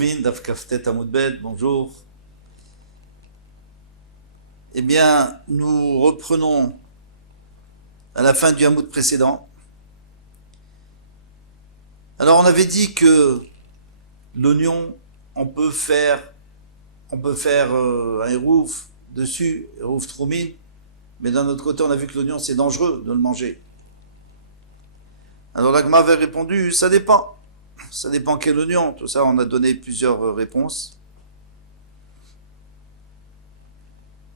Touvin, Daf Kaftet Amoudbet, bonjour. Eh bien, nous reprenons à la fin du Hamoud précédent. Alors, on avait dit que l'oignon, on peut faire un hérouf dessus, hérouf troumine, mais d'un autre côté, on a vu que l'oignon, c'est dangereux de le manger. Alors, l'Agma avait répondu, ça dépend. Ça dépend quel oignon. Tout ça, on a donné plusieurs réponses.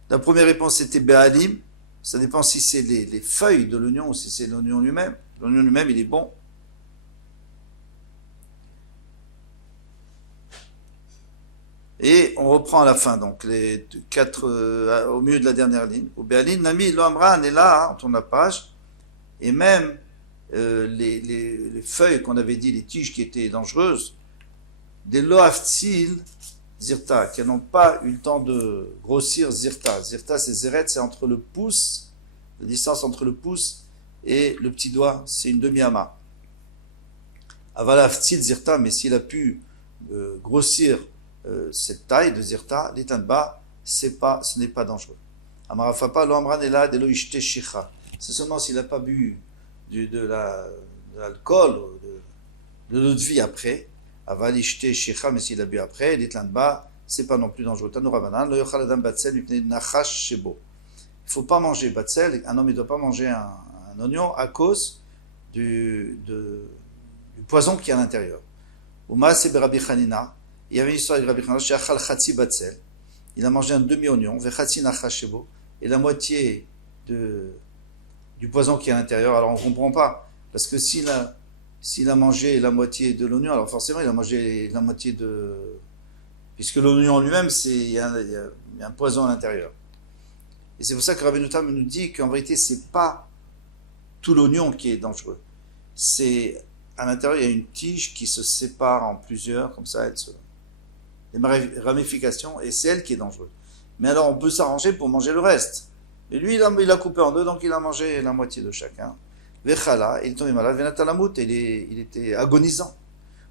La première réponse c'était Béalim. Ça dépend si c'est les feuilles de l'oignon ou si c'est l'oignon lui-même. L'oignon lui-même, il est bon. Et on reprend à la fin, donc les quatre, au milieu de la dernière ligne. Au Béalim, Nami, Loamran est là, on tourne la page. Et même les feuilles qu'on avait dit, les tiges qui étaient dangereuses, des Loaftil, Zirta, qui n'ont pas eu le temps de grossir Zirta. Zirta, c'est Zeret, c'est entre le pouce, la distance entre le pouce et le petit doigt, c'est une demi-ama. Avalaftil Zirta, mais s'il a pu grossir cette taille de Zirta, l'étanba, ce n'est pas dangereux. Amarafapa, lo amran elad elo ishte shicha. C'est seulement s'il n'a pas bu de l'alcool, de l'eau de vie après. Aval ishte shicha, mais s'il a bu après, l'étanba, c'est pas non plus dangereux. Tanoura banan, lo yochal adam batzel, yupne nachash shebo. Il ne faut pas manger batzel, un homme ne doit pas manger un oignon à cause du poison qui est à l'intérieur. Uma c'est Rabbi Hanina. Il y avait une histoire avec Rabbi Hanina, she'achal chatzi batzel. Il a mangé un demi-oignon, vechatzi nachash shebo, et la moitié du poison qui est à l'intérieur. Alors on ne comprend pas, parce que s'il a mangé la moitié de l'oignon, alors forcément il a mangé la moitié de... Puisque l'oignon lui-même, il y a un poison à l'intérieur. Et c'est pour ça que Rabbi Noutam nous dit qu'en vérité, c'est pas tout l'oignon qui est dangereux. C'est, à l'intérieur, il y a une tige qui se sépare en plusieurs, comme ça, les ramifications, et c'est elle qui est dangereuse. Mais alors, on peut s'arranger pour manger le reste. Et lui, il a coupé en deux, donc il a mangé la moitié de chacun. Vechala, il est tombé malade, venatalamut, il était agonisant.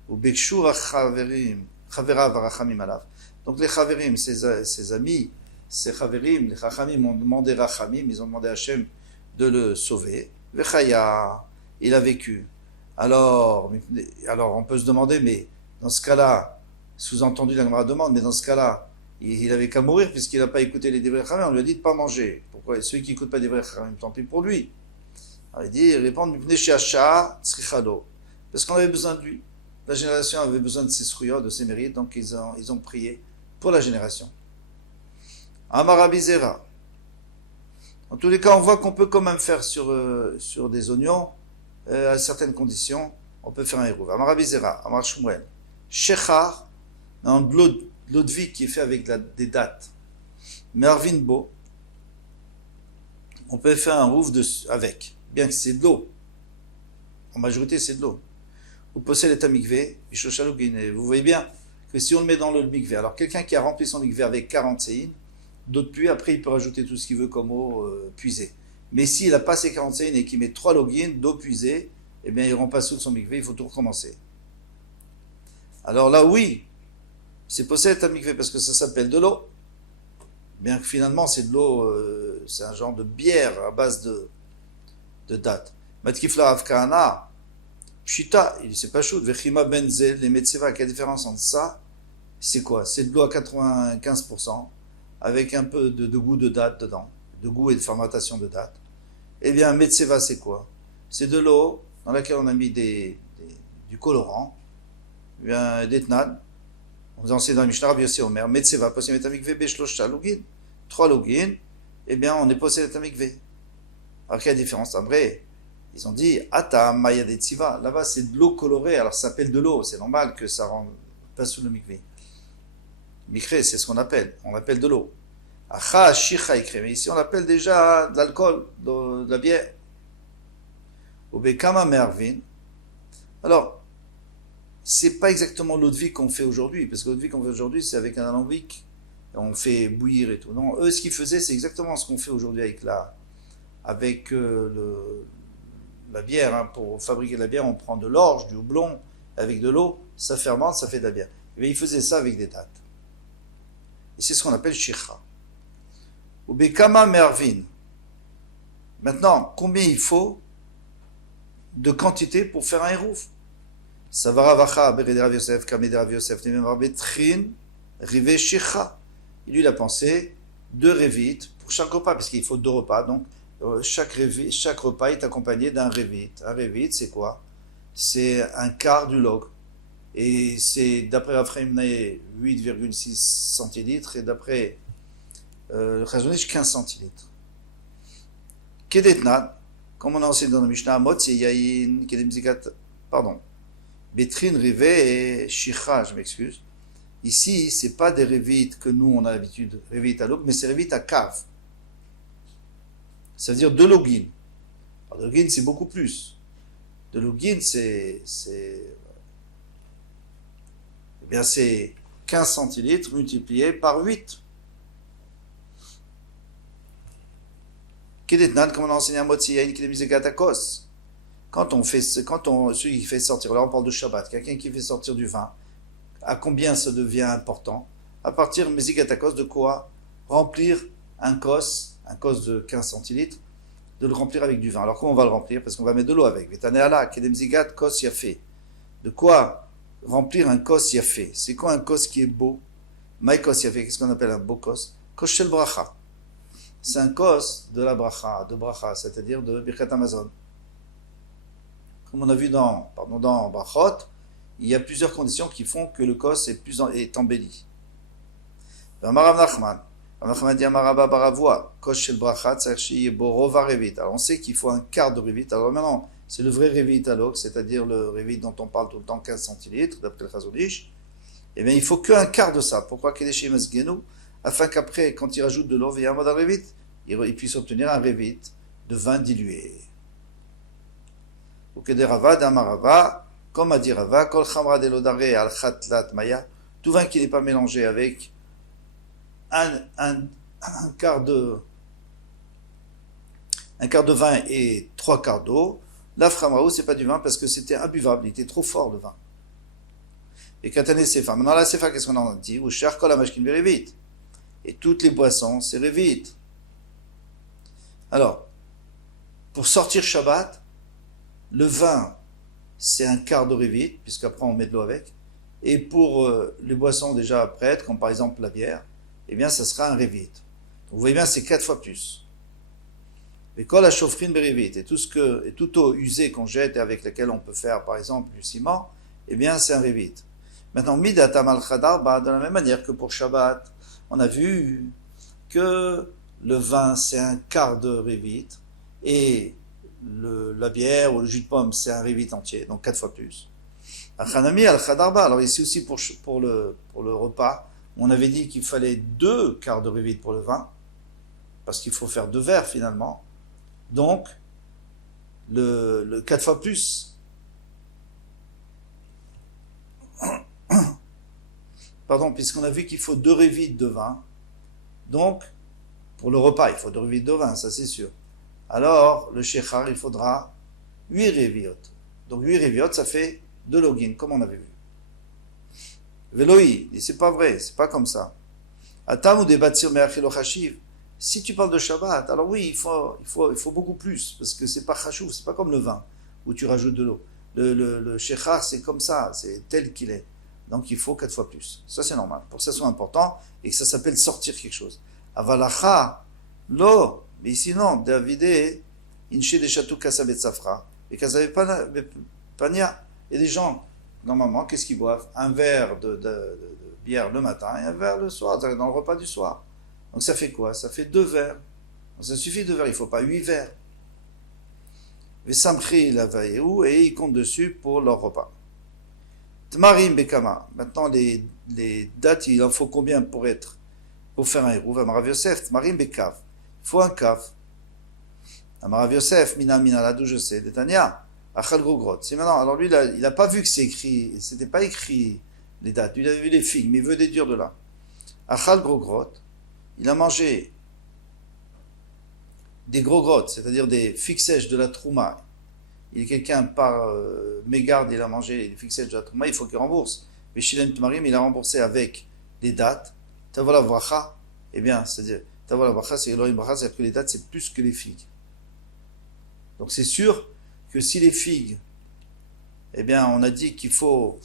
Ou bekshur achaverim, chavera varachamim alav. Donc les chaverim, ses amis, ses chaverim, les chachamim ont demandé rachamim, ils ont demandé à Hachem de le sauver. Vechaya, il a vécu. Alors, on peut se demander, mais dans ce cas-là, sous-entendu, la Gemara demande, mais dans ce cas-là, il avait qu'à mourir puisqu'il n'a pas écouté les Divrei Chachamim, on lui a dit de ne pas manger. Pourquoi? Celui qui n'écoute pas les Divrei Chachamim, tant pis pour lui. Alors il répond, parce qu'on avait besoin de lui. La génération avait besoin de ses srouyot, de ses mérites, donc ils ont prié pour la génération. Amarabizera. En tous les cas, on voit qu'on peut quand même faire sur des oignons, à certaines conditions, on peut faire un héros. Amarabizera, Amar Shmuel. Shechar, de l'eau de vie qui est fait avec des dattes. Mervinbo, on peut faire un rouf avec, bien que c'est de l'eau. En majorité, c'est de l'eau. Vous possédez le mikvé, vous voyez bien que si on le met dans l'eau de mikvé, alors quelqu'un qui a rempli son mikvé avec 40 séines, d'eau de pluie, après il peut rajouter tout ce qu'il veut comme eau puisée. Mais s'il n'a pas ses 40 séines et qu'il met 3 login d'eau puisée, eh bien il ne rend pas sous de son mikvé, il faut tout recommencer. Alors là, oui, c'est possédé le mikvé parce que ça s'appelle de l'eau. Bien que finalement c'est de l'eau, c'est un genre de bière à base de dattes. Matkifla Avkana, Pshita, c'est pas chaud. Vechima benzel, les metseva, quelle différence entre ça? C'est quoi? C'est de l'eau à 95%, avec un peu de goût de date dedans, de goût et de fermentation de date. Eh bien, metseva, c'est quoi? C'est de l'eau dans laquelle on a mis du colorant, eh bien, d'etnan. On vous enseigne dans le Mishnah, Rabbi Yossi Omer, metseva, possédé metamikvé, beshloshta, login. 3 login, eh bien, on est possédé metamikvé. Alors, quelle différence? Après, ils ont dit, Ata Maya de Tziva. Là-bas, c'est de l'eau colorée. Alors, ça s'appelle de l'eau. C'est normal que ça rende pas sous le mikvé. Mikvé, c'est ce qu'on appelle. On appelle de l'eau. Acha, shicha, ikre. Mais ici, on appelle déjà de l'alcool, de la bière. Obekama mervin. Alors, c'est pas exactement l'eau de vie qu'on fait aujourd'hui. Parce que l'eau de vie qu'on fait aujourd'hui, c'est avec un alambic. On fait bouillir et tout. Non, eux, ce qu'ils faisaient, c'est exactement ce qu'on fait aujourd'hui avec la bière, hein. Pour fabriquer de la bière, on prend de l'orge, du houblon, avec de l'eau, ça fermente, ça fait de la bière. Et il faisait ça avec des dates. Et c'est ce qu'on appelle shikha. Ou bekama mervin. Maintenant, combien il faut de quantité pour faire un hérouf? Savara vacha bered Rav Yosef, kamed Rav Yosef, nemem betrin, rive shikha. Il lui a pensé 2 révites pour chaque repas, parce qu'il faut 2 repas, donc chaque repas est accompagné d'un révite. Un révite, c'est quoi? C'est un quart du log. Et c'est d'après Raphaël 8,6 centilitres et d'après le Chazonish 15 centilitres. Kedetnan, comme on a enseigné dans le Mishnah, Motzi Yayin, Kedemzikat, pardon, Betrin, Rivé et Shicha, je m'excuse. Ici, c'est pas des révites que nous on a l'habitude, révites à l'eau, mais c'est révites à cave. Ça veut dire de login. Alors, de login, c'est beaucoup plus. De login, c'est 15 centilitres multiplié par 8. Comme on a enseigné à Motzi, celui qui fait sortir, là on parle de Shabbat, quelqu'un qui fait sortir du vin, à combien ça devient important? À partir de quoi? Remplir un kos de 15 centilitres, de le remplir avec du vin. Alors comment on va le remplir? Parce qu'on va mettre de l'eau avec. De quoi remplir un kos yafé? C'est quoi un kos qui est beau? Maï kos yafé, qu'est-ce qu'on appelle un beau kos? Kos shel bracha. C'est un kos de la bracha, c'est-à-dire de Birkat Hamazon. Comme on a vu dans Brachot, il y a plusieurs conditions qui font que le kos est embelli. Alors on sait qu'il faut un quart de révit. Alors maintenant, c'est le vrai révit alok, c'est-à-dire le révit dont on parle tout le temps, 15 centilitres, d'après le Chazonish. Eh bien, il faut qu'un quart de ça. Pourquoi? Afin qu'après, quand il rajoute de l'eau, il puisse obtenir un révit de vin dilué. Ou que des Rava, d'Amarava, comme a dit Rava, Kol Chamra de l'odare al Khatlat Maya, tout vin qui n'est pas mélangé avec un quart de vin et 3 quarts d'eau, la Framraou, c'est pas du vin parce que c'était imbuvable, il était trop fort le vin. Et Katane Sefa. Maintenant, la Sefa, qu'est-ce qu'on en dit? Ou Cher Kol Amashkin Berevit. Et toutes les boissons, c'est révit. Alors, pour sortir Shabbat, le vin, c'est un quart de révit, puisqu'après on met de l'eau avec. Et pour les boissons déjà prêtes, comme par exemple la bière, eh bien, ça sera un révit. Donc, vous voyez bien, c'est 4 fois plus. Et quand la chaufferine bérévit, et toute eau usée qu'on jette et avec laquelle on peut faire, par exemple, du ciment, eh bien, c'est un révit. Maintenant, midatam al khadar, de la même manière que pour Shabbat, on a vu que le vin, c'est un quart de révit, et la bière ou le jus de pomme, c'est un révit entier, donc 4 fois plus. Achanami al khadarba, alors ici aussi pour le repas, on avait dit qu'il fallait 2 quarts de révit pour le vin, parce qu'il faut faire 2 verres finalement, donc le 4 fois plus. Pardon, puisqu'on a vu qu'il faut 2 révites de vin, donc pour le repas il faut 2 révites de vin, ça c'est sûr. Alors le shechar il faudra 8 réviotes. Donc 8 réviotes ça fait 2 login, comme on avait vu. Veloï, c'est pas vrai, c'est pas comme ça. Atam ou débatir me'achilo chashiv. Si tu parles de Shabbat, alors oui, il faut beaucoup plus, parce que c'est pas chashuv, c'est pas comme le vin, où tu rajoutes de l'eau. Le shechar, c'est comme ça, c'est tel qu'il est. Donc il faut 4 fois plus. Ça c'est normal, pour que ça soit important, et que ça s'appelle sortir quelque chose. Avalacha, lo, mais sinon, Davide, inche de chatou kasabet safra, et kasabet pania. Et les gens, normalement, qu'est-ce qu'ils boivent? Un verre de bière le matin et un verre le soir, dans le repas du soir. Donc ça fait quoi? Ça fait 2 verres. Donc ça suffit 2 verres, il ne faut pas 8 verres. Vesamchi lavayehu, et ils comptent dessus pour leur repas. Tmarim bekama. Maintenant, les dates, il en faut combien pour faire un héros? Amarav Yosef, tmarim bekav. Il faut un kav. Amarav Yosef, mina, d'où je sais, Netanya, achal grogrot. C'est maintenant, alors lui, il n'a pas vu que c'est écrit, c'était pas écrit les dates, il a vu les figues, mais il veut déduire de là. Achal grogrot, il a mangé des gros grottes, c'est-à-dire des figues sèches de la trouma. Il y a quelqu'un par mégarde, il a mangé des figues sèches de la trouma, il faut qu'il rembourse. Veshilem Tmarim, il a remboursé avec des dates. Tavola Bracha, eh bien, c'est-à-dire, Tavola Bracha, c'est Elohim Bracha, c'est-à-dire que les dates, c'est plus que les figues. Donc c'est sûr que si les figues, eh bien, on a dit qu'il faut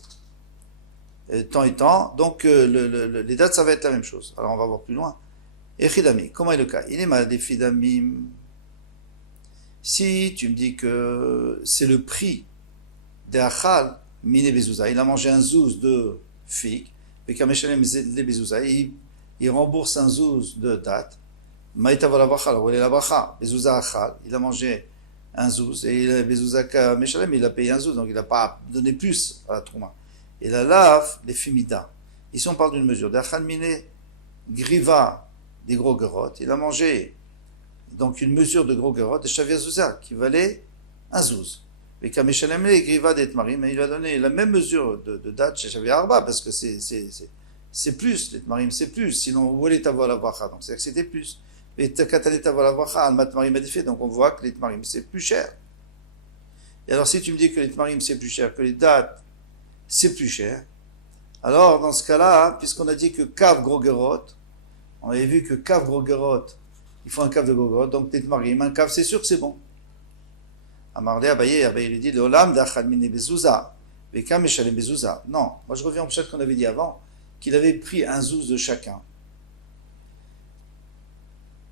temps et temps, donc les dates, ça va être la même chose. Alors on va voir plus loin. Echidami, comment est le cas? Il est mal des fidamim. Si tu me dis que c'est le prix des achal, mine bezouza, il a mangé un zouz de figues, et kameshalem les bezouza, il rembourse un zouz de date, maïta la bracha, alors où est la bracha? Bezouza achal, il a mangé un zouz, et bezouza kameshalem, il a payé un zouz, donc il n'a pas donné plus à la trouma. Et la lave, les fimida. Ici on parle d'une mesure. D'achal mine griva, des gros gerotes, il a mangé donc une mesure de gros gerotes de Shavia Zouza qui valait un zouz. Et Kameshalem le griva d'Etmarim, il lui a donné la même mesure de date chez Shavia Arba parce que c'est plus, l'Etmarim c'est plus, sinon où est avoir la bracha, donc c'est que c'était plus. Et Katalet avoir la bracha, Al-Matmarim a fait, donc on voit que l'Etmarim c'est plus cher. Et alors si tu me dis que l'Etmarim c'est plus cher, que les dates c'est plus cher, alors dans ce cas-là, puisqu'on a dit que Kav gros gerotes, on avait vu que cave gros gerot, il faut un cave de gros gerot, donc peut-être marim, un cave, c'est sûr que c'est bon. Amarlé Abaye lui dit, l'olam d'achal mine bezouza, vekam echalem bezouza. Non, moi je reviens au chat qu'on avait dit avant, qu'il avait pris un zouz de chacun.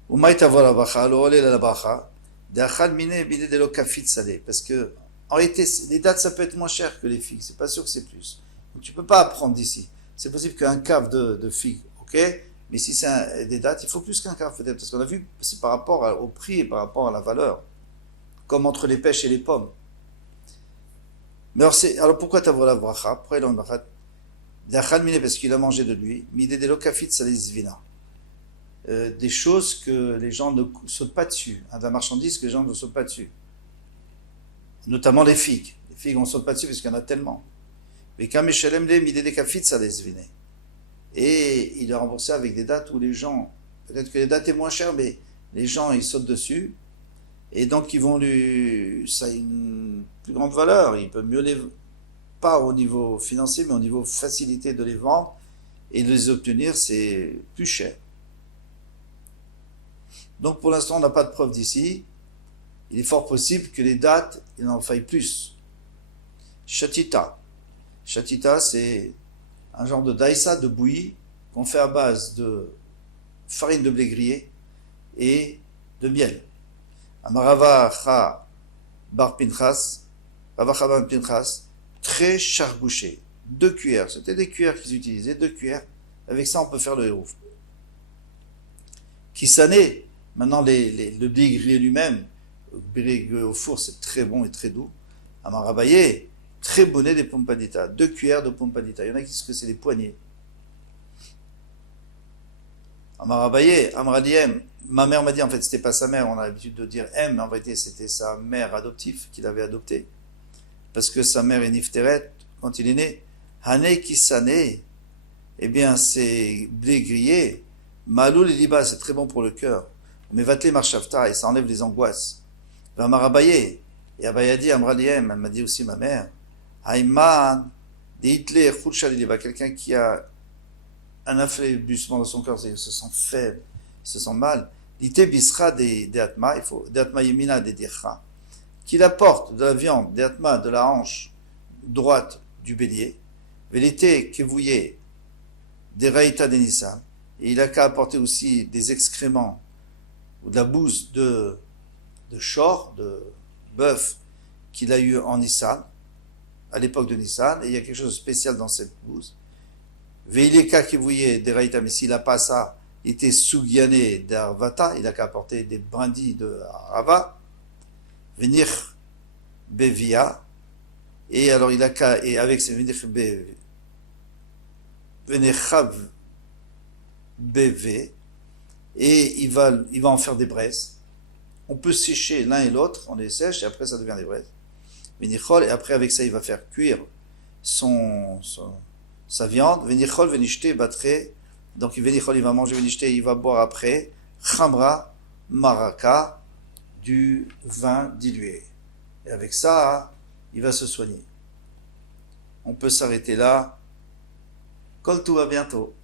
Ou maïta vola bacha, l'ole la bacha, d'achal mine bide de lo kafit salé, parce que, en réalité, les dates ça peut être moins cher que les figues, c'est pas sûr que c'est plus. Donc tu peux pas apprendre d'ici. C'est possible qu'un cave de figues, ok? Mais si c'est des dates, il faut plus qu'un quart peut-être, parce qu'on a vu, c'est par rapport au prix et par rapport à la valeur, comme entre les pêches et les pommes. Mais alors pourquoi t'as la bracha? Pourquoi il a une bracha? Parce qu'il a mangé de lui, des choses que les gens ne sautent pas dessus, de la marchandise que les gens ne sautent pas dessus. Notamment les figues. Les figues, on ne saute pas dessus parce qu'il y en a tellement. Et il a remboursé avec des dates où les gens, peut-être que les dates est moins chères, mais les gens ils sautent dessus, et donc ils vont ça a une plus grande valeur, il peut mieux les, pas au niveau financier, mais au niveau facilité de les vendre, et de les obtenir, c'est plus cher. Donc pour l'instant on n'a pas de preuve d'ici, il est fort possible que les dates, il en faille plus. Chatita. Chatita c'est un genre de daïsa, de bouillie, qu'on fait à base de farine de blé grillé et de miel. Amarava cha bar pinchas, Rava cha bar pinchas, très chargouché. 2 cuillères, c'était des cuillères qu'ils utilisaient, 2 cuillères. Avec ça, on peut faire le hérouf. Kisané, maintenant le blé grillé lui-même, le blé grillé au four, c'est très bon et très doux. Amarabaye, très bonnet des pompadita, 2 cuillères de pompadita. Il y en a qui disent que c'est des poignées. Amarabaye, Amradiem, ma mère m'a dit, en fait, c'était pas sa mère, on a l'habitude de dire M, mais en réalité, c'était sa mère adoptive qu'il avait adoptée. Parce que sa mère est Nifteret, quand il est né. Hane Kisane, eh bien, c'est blé grillé. Maloul et liba, c'est très bon pour le cœur. Mais vatlé marchavta, et ça enlève les angoisses. Amarabaye, et Abaye a dit, Amradiem, elle m'a dit aussi ma mère, Haïman, des Hitler, quelqu'un qui a un affaiblissement dans son cœur, il se sent faible, il se sent mal. L'ité bisra des atma, il faut des atma yemina des dircha, qu'il apporte de la viande, des atma, de la hanche droite du bélier, vélité kevouillé des raïta des Nissan, et il a qu'à apporter aussi des excréments ou de la bouse de shor, de bœuf qu'il a eu en Nissan, à l'époque de Nissan, et il y a quelque chose de spécial dans cette bouse. Veileka kevouillé des raïta, mais s'il n'a pas ça, il était sougyané d'Arvata, il a qu'à apporter des brindilles de Arava, venir bevia, et alors il a qu'à, et avec ces venir bv, et il va en faire des braises. On peut sécher l'un et l'autre, on les sèche, et après ça devient des braises. Venichol, et après avec ça il va faire cuire sa viande. Venichol, venishte, battre. Donc Venichol, il va manger, venishte, il va boire après. Khamra, maraka, du vin dilué. Et avec ça, il va se soigner. On peut s'arrêter là. Kol tout, à bientôt.